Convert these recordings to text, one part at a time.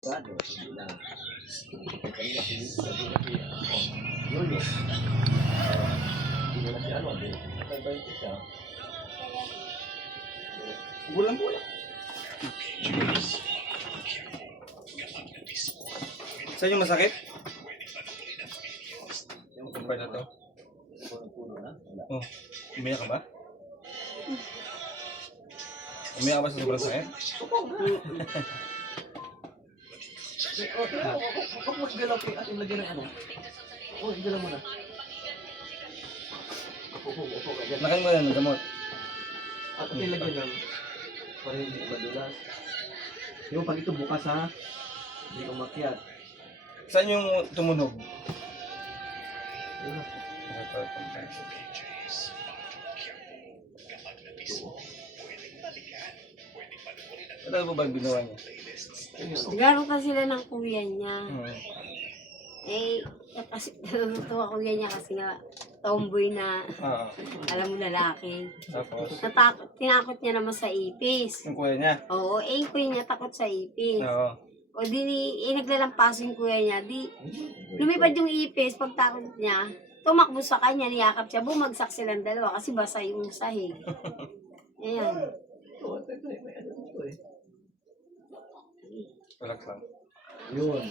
Gado, hindi lang. Kanina sabi na si Yoyo. Hindi na si ano, nagbabayad siya. Bulang-bulang. Saan yung masakit? Yung Kumpay na to. puno na. Oh, umiyak ka ba? Umiyak ka ba sa sobrang sakit? Huwag mo igalaw kay ating lagyan ng ano. Oh, igalaw mo na. Upo, ganyan. Nakain mo na ng gamot. At ating lagyan ng para hindi madulas. Yung pag ito bukas ha, hindi ko makiat. Saan yung tumunog? Ayun na. Ano ba ginawa niya? Laro pa sila ng kuya niya. Hmm. Kasi natutuwa kuya niya kasi nga tomboy na, Oo. alam mo, lalaki. Tapos, Tinakot niya naman sa ipis. yung kuya niya? Oo, yung kuya niya takot sa ipis. Oo. O naglalampaso yung kuya niya. Lumipad yung ipis, pagtakot niya, tumakbo sa kanya, niyakap siya, bumagsak silang dalawa kasi basa yung sahig. Ayan. Ito, may ano dito eh. Relax lang. Yun.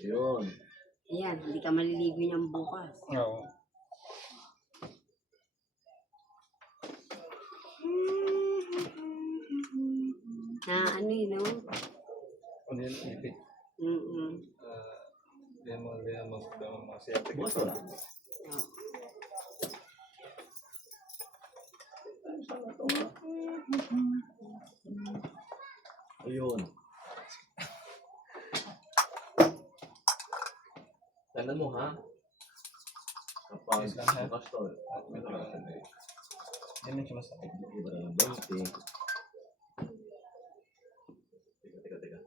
Yun. Ayan, hindi ka maliligo niyang bukas. Oo. Na ano yun, no? Ano yun? Ipit. Lemon, mga siyate. Bukas wala. Ayun. Tandaan mo ha. Kapag bukas to, Hindi naman siya masakit. iba na ng 20. Teka.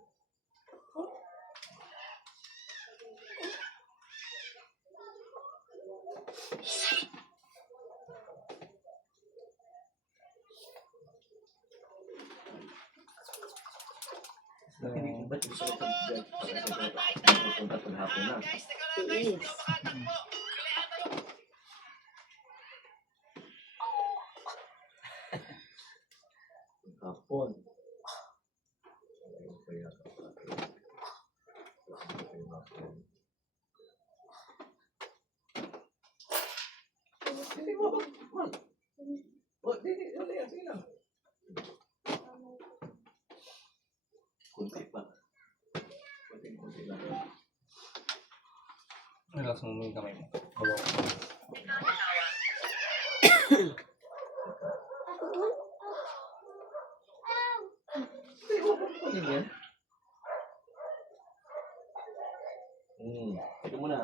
Ba't gusto ko punta paghapon na? Yes. Hapon. Hindi mo ba? Oh, hindi, sige lang. Kunti pa. Kunti lang. Relax mo yung kamay mo. Oo. Ano yan? Ito muna.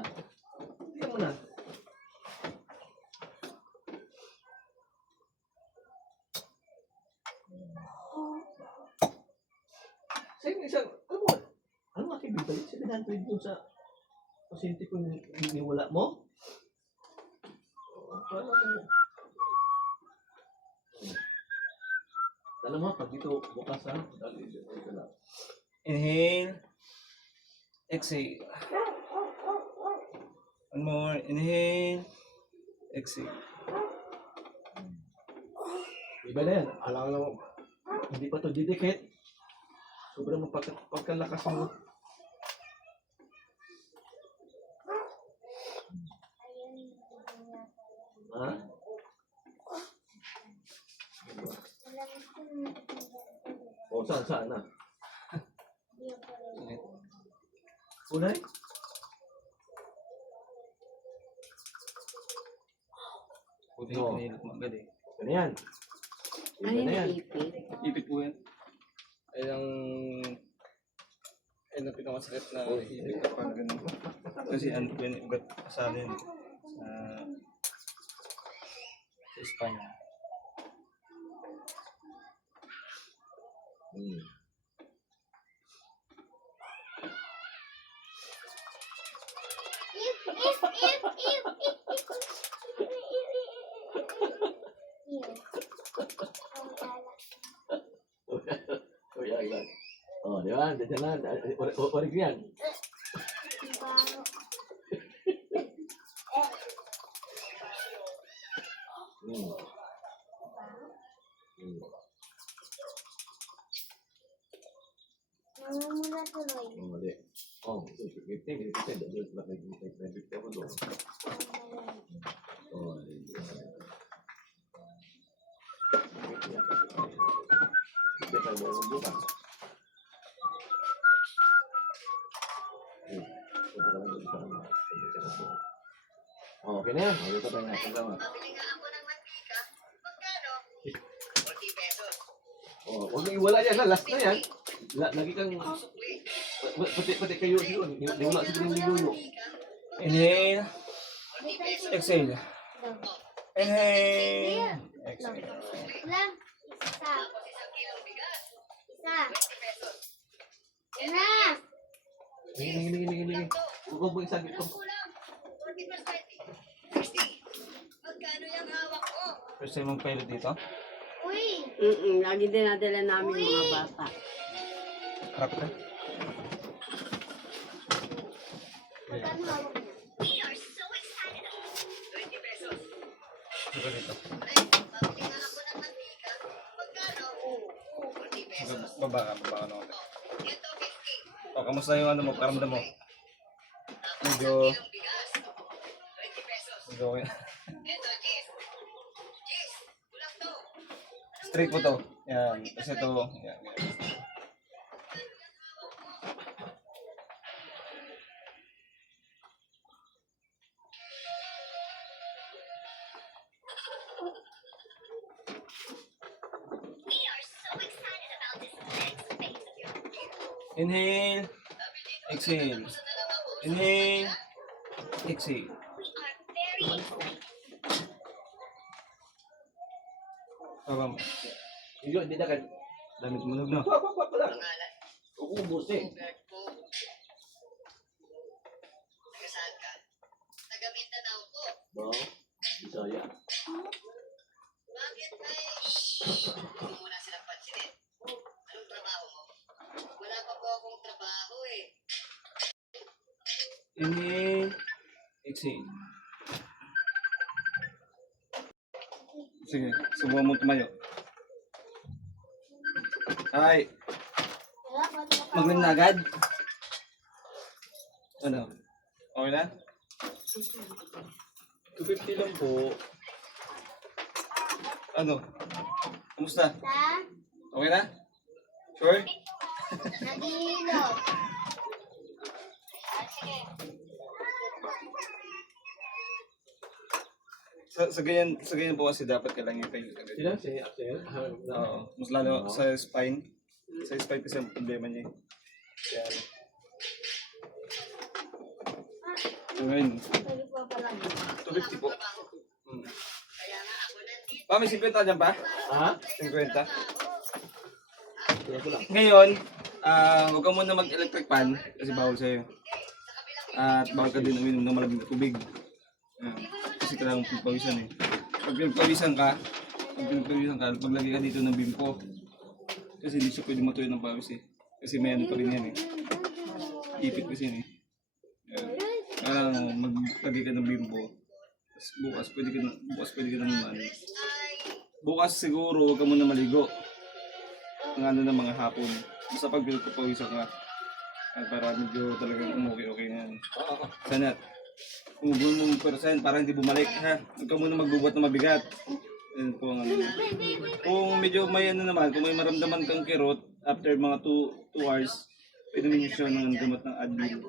Ito muna. Sa'yo isang, ano nga kibibalik? 700 dun sa pasyente ko niwala mo? Paano mo? Alam mo, pag dito bukas ha, ito lang. Inhale. Exhale. One more. Inhale. Exhale. Iba na yan. Alam mo, hindi pa ito didikit. Sobrang pagkalakas mo. Ha? O, saan na? Unay? Buti Oo. pinilot mo agad eh. Ano yan? Ano Iba na yung yan. ipit? Ipit po yan. Ay ang pinakamasakit na ipit na parang ganun. Kasi ano po yan, ugat asalin sa Espanya. Kuya, yan. Oh, di ba? Jangan, orang yan. Muna tuloy. Mali. Oh, kita tidak boleh lagi kita apa dong? Oh, kita kan mau buka. Oh, oke na. Oh, ito tayo na. Kasama. Oh, huwag na iwala yan. Last na yan. Lagi kang... Pati kayo siguro. Di wala siguro yung ligo. Inhale. Exhale. Inhale. Exhale. Ilang? Isa. Isa. Ina! Hingi. Huwag mo isang ito. First time mong pilot dito? Uy! Lagi din nadala namin mga bata. Harap ka. Magkano hawak niya? Dito dito. Baba ka naman. O, kamusta yung ano mo, karamdam mo? Medyo okay. Straight po to. Yan. Kasi ito, yan. Inhale. Exhale. Inhale. Exhale. Baba mo. Hindi na kan. Damit mo na. Wag lang. Ubus eh. Wow. Bisaya. Inhale. Exhale. Sige, subukan mo tumayo. Ay, maglim na agad. Ano? Okay na? 250 lang po. Ano? Kumusta? Sa? Okay na? Sure? Nagilo. Sa ganyan po kasi dapat kailangan yung agad. Sila si Axel. Oo. Mas lalo sa spine. Sa spine kasi ang problema niya. Kaya... Ngayon, Pwede po pala. 250 po. Pa, may 50 dyan pa? Ha? 50. Kaya ko lang. Ngayon, huwag ka muna mag-electric fan kasi bawal sa'yo. At bawal ka din uminom ng malamig na tubig. Kasi kailangan pagpawisan eh. Pag pinagpawisan ka, maglagay ka dito ng bimpo. Kasi hindi siya pwede matuyo ng pawis eh. Kasi may ano pa rin yan eh. Ipit kasi yun eh. Maglagay ka ng bimpo. Tapos bukas pwede ka naman. Bukas siguro huwag ka muna maligo. Ng ano ng mga hapon. Basta pag pinagpapawisan ka. Para medyo talagang okay na yan. Sana. Umubuan mo percent para hindi bumalik ha. Huwag ka muna magbubuhat na mabigat. Yan po ang ano. Kung medyo may ano naman, kung may maramdaman kang kirot after mga 2 hours, pwede mo siya ng gamot ng Advil.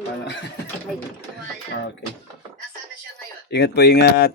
Para. Okay. Ingat po, ingat.